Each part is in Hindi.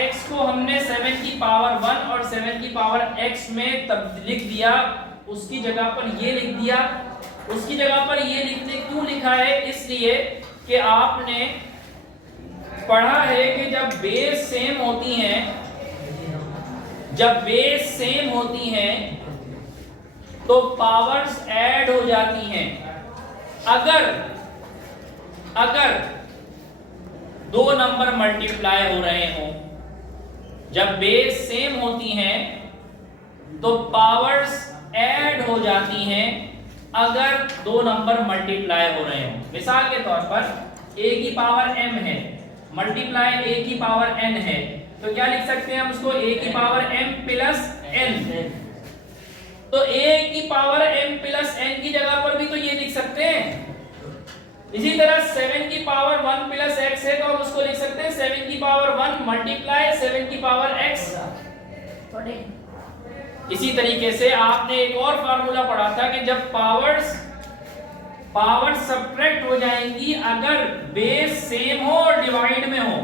x को हमने 7 की पावर 1 और 7 की पावर x में तब लिख दिया, उसकी जगह पर ये लिख दिया। उसकी जगह पर ये लिखने क्यों लिखा है? इसलिए कि आपने पढ़ा है कि जब बेस सेम होती हैं, जब बेस सेम होती हैं तो पावर्स ऐड हो जाती हैं। अगर दो नंबर मल्टीप्लाई हो रहे हों, जब बेस सेम होती हैं तो पावर्स ऐड हो जाती हैं अगर दो नंबर मल्टीप्लाई हो रहे हों। मिसाल के तौर पर a की पावर m है मल्टीप्लाई a की पावर n है, तो क्या लिख सकते हैं हम उसको? a की पावर m प्लस n। तो a की पावर m प्लस n की जगह पर भी तो ये लिख सकते हैं। इसी तरह 7 की पावर 1 प्लस x है तो हम उसको लिख सकते हैं 7 की पावर 1 मल्टीप्लाई 7 की पावर x। इसी तरीके से आपने एक और फार्मूला पढ़ा था कि जब पावर्स सब्ट्रैक्ट हो जाएंगी अगर बेस सेम हो और डिवाइड में हो।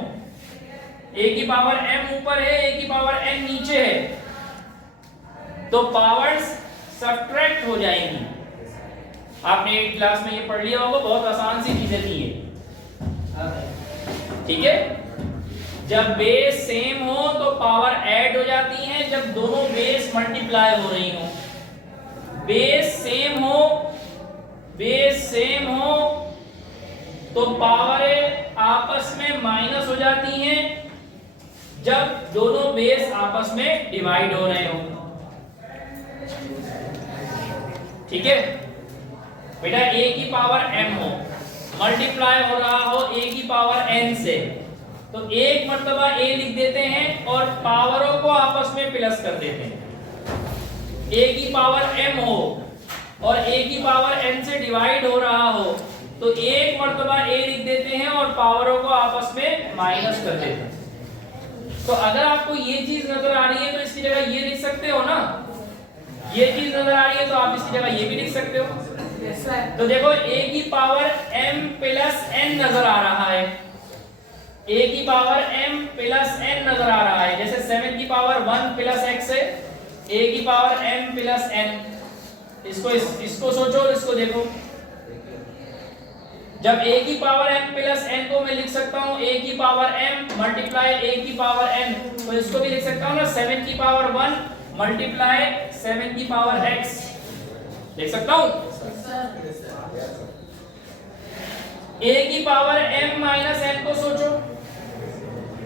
a की पावर m ऊपर है, a की पावर n नीचे है, तो पावर्स सब्ट्रैक्ट हो जाएंगी। आपने एक क्लास में ये पढ़ लिया होगा, बहुत आसान सी चीजें थी ये। ठीक है, जब बेस सेम हो तो पावर ऐड हो जाती हैं, जब दोनों बेस मल्टीप्लाई हो रही हो। बेस सेम हो तो पावरें आपस में माइनस हो जाती हैं जब दोनों बेस आपस में डिवाइड हो रहे हो। ठीक है बेटा, a की पावर m हो मल्टीप्लाई हो रहा हो a की पावर n से, तो एक मर्तबा a लिख देते हैं और पावरों को आपस में प्लस कर देते हैं। a की पावर m हो और a की पावर n से डिवाइड हो रहा हो तो एक मर्तबा a लिख देते हैं और पावरों को आपस में माइनस कर देते हैं। तो अगर आपको ये चीज नजर आ रही है तो इसकी जगह ये लिख सकते हो ना, ये चीज नजर आ रही है तो आप इसकी जगह ये भी लिख सकते हो। तो देखो a की पावर m प्लस n नजर आ रहा है, a की पावर m प्लस n नजर आ रहा है। जैसे 7 की पावर 1 प्लस x है, a की पावर m प्लस n। इसको सोचो और इसको देखो। जब a की पावर m प्लस n को मैं लिख सकता हूं a की पावर m मल्टीप्लाई a की पावर n, तो इसको भी लिख सकता हूं ना 7 की पावर 1 मल्टीप्लाई 7 की पावर x, देख सकता हूं। a की पावर m माइनस n को सोचो,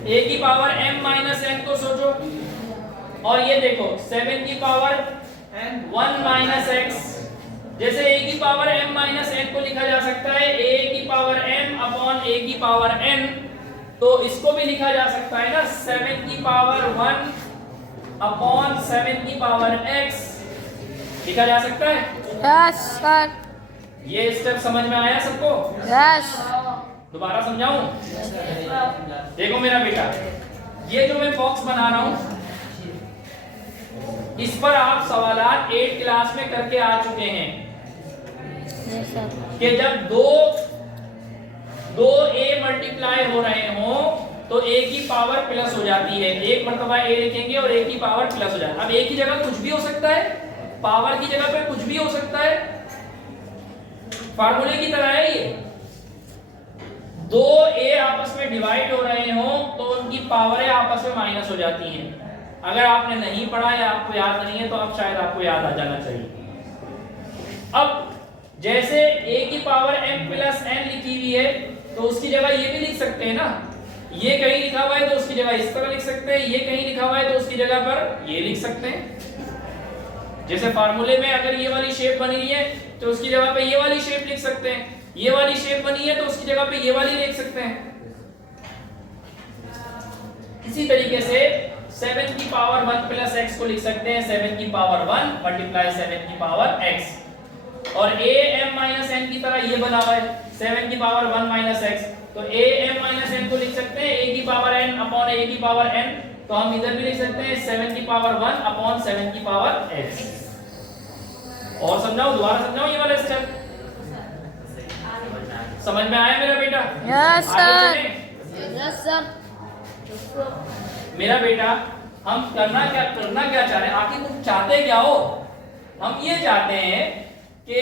a की पावर m माइनस n को सोचो, और ये देखो 7 की पावर 1 माइनस x। जैसे a की पावर m माइनस n को लिखा जा सकता है a की पावर m अपॉन a की पावर n, तो इसको भी लिखा जा सकता है ना 7 की पावर 1 अपॉन 7 की पावर x, लिखा जा सकता है। Yes sir. ये स्टेप समझ में आया सबको? यस। दोबारा समझाऊं? देखो मेरा बेटा, ये जो मैं बॉक्स बना रहा हूं इस पर आप सवालात 8 क्लास में करके आ चुके हैं कि जब दो a मल्टीप्लाई हो रहे हो तो a की पावर प्लस हो जाती है। एक मर्तबा a लिखेंगे और a की पावर प्लस हो जाती है। अब a की जगह कुछ भी हो सकता है, पावर की जगह पे कुछ भी हो सकता है, फार्मूले की तरह है ये। दो a आपस में डिवाइड हो रहे हो तो उनकी पावरें आपस में माइनस हो जाती हैं। अगर आपने नहीं पढ़ा या आपको याद नहीं है तो अब शायद आपको याद आ जाना चाहिए। अब जैसे a की पावर m प्लस n लिखी हुई है तो उसकी जगह ये भी लिख सकते हैं ना, ये कहीं लिखा हुआ है तो उसकी जगह इस तरह लिख सकते हैं, ये कहीं लिखा हुआ है तो उसकी जगह पर ये लिख सकते हैं। जैसे फार्मूले में अगर ये वाली शेप बनी हुई है तो उसकी जगह पे ये वाली शेप लिख सकते हैं, ये वाली शेप बनी है तो उसकी जगह पे ये वाली लिख सकते हैं। इसी तरीके से 7 की पावर 1 प्लस x को लिख सकते हैं 7 की पावर 1 मल्टीप्लाई 7 की पावर x, और a m माइनस n की तरह ये बना हुआ है 7 की पावर 1 माइनस x, तो a m माइनस n को लिख सकते हैं a की पावर n अपॉन a की पावर n, तो हम इधर भी लिख सकते हैं 7 की पावर 1 अपॉन 7 की पावर x। और समझाओ, दोबारा समझाओ ये वाला स्टेप। समझ में आया मेरा बेटा? Yes sir. Yes sir. मेरा बेटा हम करना क्या चाह रहे हैं, आखिर तुम चाहते क्या हो? हम ये चाहते हैं कि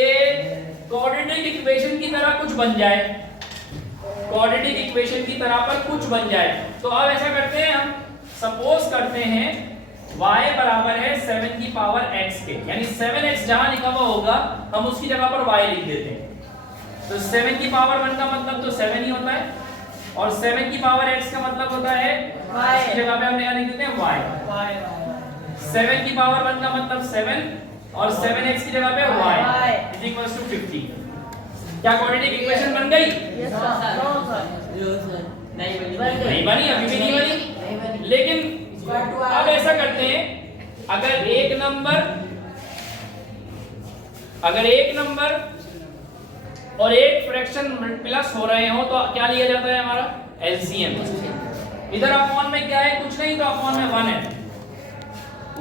क्वाड्रेटिक इक्वेशन की तरह कुछ बन जाए, क्वाड्रेटिक इक्वेशन की तरह पर कुछ बन जाए। तो अब ऐसा करते हैं, हम सपोज करते हैं y बराबर है 7 की पावर x के, यानी 7x जहां लिखा हुआ होगा हम उसकी जगह पर y लिख देते हैं। तो 7 की पावर 1 का मतलब तो 7 ही होता है, और 7 की पावर x का मतलब होता है y, इसकी जगह पे हम यहाँ लिख देते हैं y। 7 की पावर 1 का मतलब 7 और 7x की जगह पे y इज इक्वल्स टू 50। क्या क्वाड्रेटिक इक्वेशन बन गई? नहीं बनी, अभी भी नहीं बनी। लेकिन अब ऐसा करते हैं, अगर एक नंबर और एक फ्रैक्शन प्लस हो रहे हो तो क्या लिया जाता है हमारा? एलसीएम। इधर अपॉन में क्या है? कुछ नहीं, तो अपॉन में 1 है।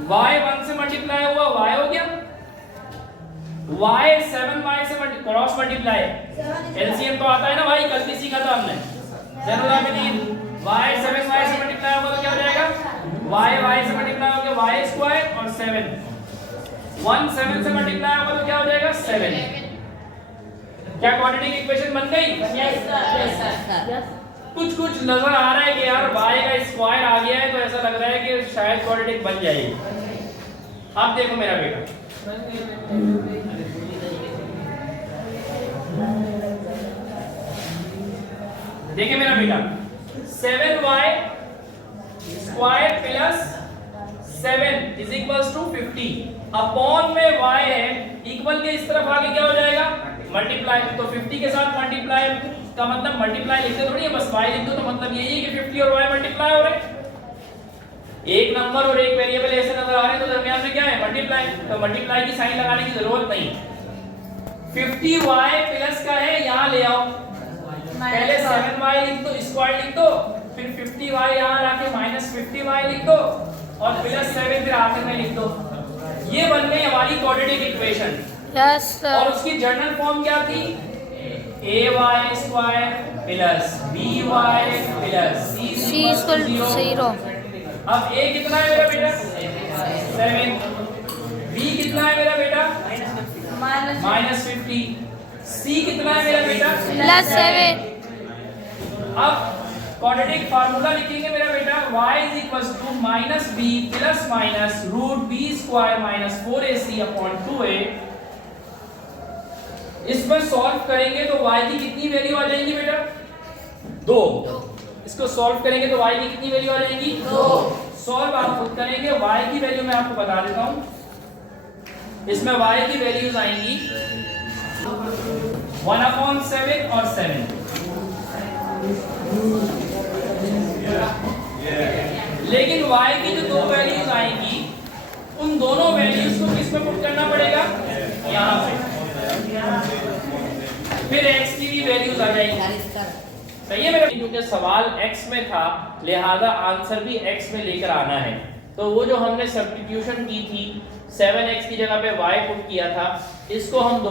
y 1 से मल्टीप्लाई हुआ y हो गया, y 7y से क्रॉस मल्टीप्लाई, एलसीएम तो आता है ना भाई, कल भी सीखा था हमने। जनरल में y 7y से मल्टीप्लाई होगा तो क्या हो जाएगा? y से मल्टीप्लाई हो गया y स्क्वायर और 7 1 7 से मल्टीप्लाई होगा तो क्या हो जाएगा? 7। क्या क्वाड्रेटिक इक्वेशन बन गई? Yes sir. कुछ नजर आ रहा है कि यार y का स्क्वायर आ गया है, तो ऐसा लग रहा है कि शायद क्वाड्रेटिक बन जाएगी। अब देखो मेरा बेटा, देखिए मेरा बेटा, 7y square plus 7 is equals to 50। Upon में y है, इक्वल के इस तरफ आगे क्या हो जाएगा? मल्टीप्लाई। तो 50 के साथ मल्टीप्लाई का मतलब मल्टीप्लाई लिखते थोड़ी है, बस y लिख दो, तो मतलब यही है कि 50 और y मल्टीप्लाई हो रहे हैं। एक नंबर और एक वेरिएबल ऐसे नजर आ रहे हैं, तो दरमियान में क्या है? मल्टीप्लाई। तो मल्टीप्लाई की साइन लगाने की जरूरत नहीं। 50y प्लस का है, यहां ले आओ, पहले 7y लिख दो, स्क्वायर लिख दो, फिर 50y यहां लाके माइनस 50y लिख दो और प्लस 7 फिर आखिर में लिख दो। ये बन गई हमारी क्वाड्रेटिक इक्वेशन। Yes sir. और उसकी जनरल फॉर्म क्या थी? ay square plus by plus c equal to 0। अब a कितना है मेरा बेटा? 7। b कितना है मेरा बेटा? माइनस 50। c कितना है मेरा बेटा? +7। अब क्वाड्रेटिक फार्मूला लिखेंगे मेरा बेटा, y is equals to minus b plus minus root b square minus 4ac upon 2a। इसमें सॉल्व करेंगे तो y की कितनी वैल्यू आ जाएगी बेटा? 2। इसको सॉल्व करेंगे तो y की कितनी वैल्यू आ जाएगी? 2। सॉल्व आप खुद करेंगे, y की वैल्यू मैं आपको बता देता हूं। इसमें y की वैल्यूज आएंगी 1/7 और 7। लेकिन y की जो दो वैल्यूज आएंगी, उन दोनों वैल्यूज को किस में पुट करना पड़ेगा? यहाँ पे। फिर x की भी वैल्यूज आ जाएंगी। सही है मेरा? क्योंकि सवाल x में था, लिहाजा आंसर भी x में लेकर आना है। तो वो जो हमने सब्स्टिट्यूशन की थी, 7x की जगह पे y पुट किया था, इसको हम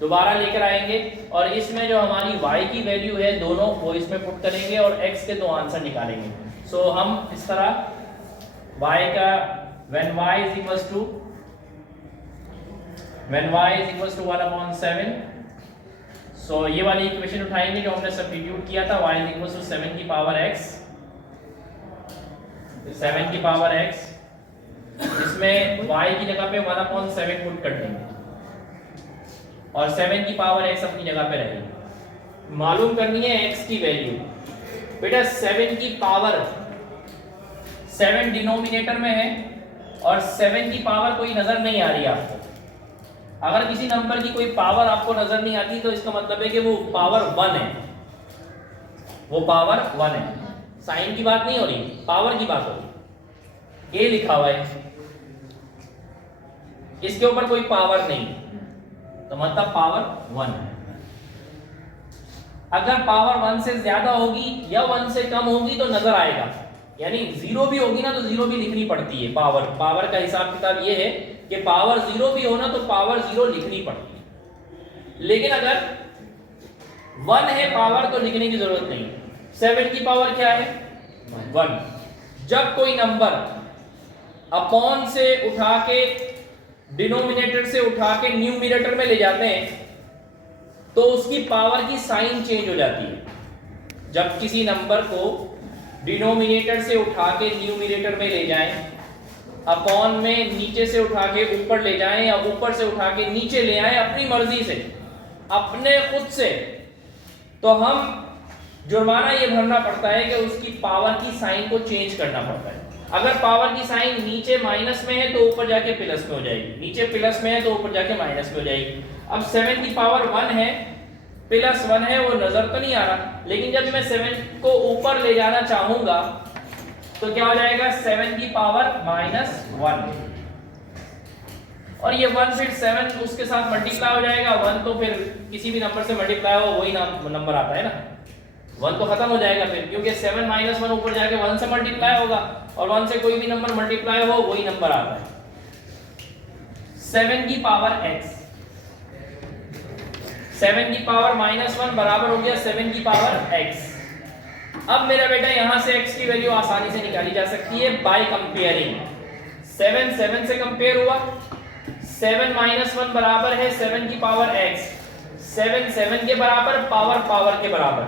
दोबारा लेकर आएंगे और इसमें जो हमारी y की वैल्यू है दोनों वो इसमें पुट करेंगे और x के दो आंसर निकालेंगे। सो हम इस तरह y का when y is equals to 1/7, सो ये वाली इक्वेशन उठाएंगे जो हमने सब्स्टिट्यूट किया था, y is equals to 7 की पावर x, 7 की पावर x, इसमें y की जगह पे 1/7 पुट कर देंगे और 7 की पावर x अपनी जगह पे रहेगी। मालूम करनी है x की वैल्यू। बेटा 7 की पावर, 7 डिनोमिनेटर में है और 7 की पावर कोई नजर नहीं आ रही आपको। अगर किसी नंबर की कोई पावर आपको नजर नहीं आती तो इसका मतलब है कि वो पावर 1 है, वो पावर 1 है। साइन की बात नहीं हो रही, पावर की बात हो रही। a लिखा हुआ है, इसके ऊपर कोई पावर नहीं, तो मतलब पावर 1 है। अगर पावर 1 से ज्यादा होगी या 1 से कम होगी तो नजर आएगा, यानी 0 भी होगी ना तो 0 भी लिखनी पड़ती है। पावर का हिसाब किताब ये है कि पावर 0 भी हो ना तो पावर 0 लिखनी पड़ती है। लेकिन अगर 1 है पावर तो लिखने की जरूरत नहीं। 7 की पावर क्या है? 1। जब कोई नंबर अपॉन से उठा के डिनोमिनेटर से उठा के न्यूमरेटर में ले जाते हैं तो उसकी पावर की साइन चेंज हो जाती है। जब किसी नंबर को डिनोमिनेटर से उठा के न्यूमरेटर में ले जाएं, अपॉन में नीचे से उठा के ऊपर ले जाएं या ऊपर से उठा के नीचे ले आएं अपनी मर्जी से, अपने खुद से, तो हम जुर्माना ये भरना पड़ता है कि उसकी पावर की साइन को चेंज करना पड़ता है। अगर पावर की साइन नीचे माइनस में है तो ऊपर जाके प्लस में हो जाएगी, नीचे प्लस में है तो ऊपर जाके माइनस में हो जाएगी। अब 7 की पावर 1 है, प्लस 1 है, वो नजर तो नहीं आ रहा, लेकिन जब मैं 7 को ऊपर ले जाना चाहूंगा तो क्या हो जाएगा, 7 की पावर -1, और ये 1 फिर 7 उसके साथ मल्टीप्लाई हो जाएगा। 1 तो फिर किसी भी नंबर से मल्टीप्लाई हो वही नंबर आता है ना, 1 तो खत्म हो जाएगा फिर, क्योंकि 7 - 1 ऊपर जाके 1 से मल्टीप्लाई होगा और 1 से कोई भी नंबर मल्टीप्लाई हो वही नंबर आता है। 7 की पावर x, 7 की पावर -1 बराबर हो गया 7 की पावर x। अब मेरा बेटा यहां से x की वैल्यू आसानी से निकाली जा सकती है बाय कंपेयरिंग। 7 7 से कंपेयर हुआ, 7 -1 बराबर है 7 की पावर x, 7 7 के बराबर, पावर के बराबर।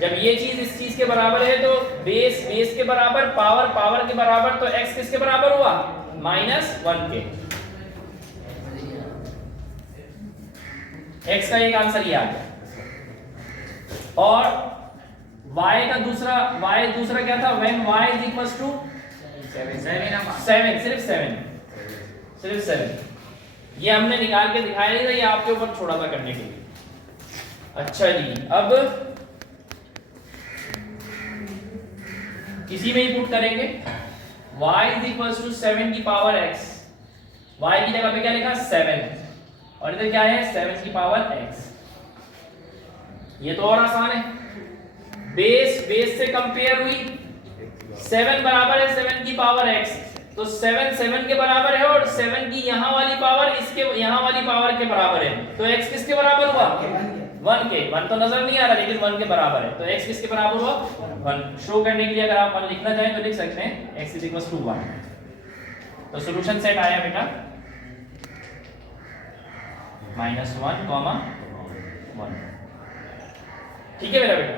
जब ये चीज इस चीज के बराबर है तो बेस के बराबर, पावर के बराबर, तो x किसके बराबर हुआ, -1 के। x का एक आंसर ये आ गया। और y का दूसरा क्या था, when y is equals to 7, सिर्फ 7। ये हमने निकाल के दिखाया नहीं था, ये आपके ऊपर छोड़ा था करने के लिए। अच्छा जी, अब इसी में ही पुट करेंगे, y is equals to 7 की पावर x, y की जगह पे क्या लिखा 7, और इधर क्या है 7 की पावर x। ये तो और आसान है, बेस से कंपेयर हुई, 7 बराबर है 7 की पावर x, तो 7 7 के बराबर है और 7 की यहाँ वाली पावर इसके यहाँ वाली पावर के बराबर है, तो x किसके बराबर हुआ, 1 के। 1 तो नजर नहीं आ रहा लेकिन 1 के बराबर है, तो x किसके बराबर हुआ, 1। शो करने के लिए अगर आप 1 लिखना चाहें तो लिख सकते हैं x = 1। तो सॉल्यूशन सेट आया बेटा -1, -1। ठीक है मेरा बेटा।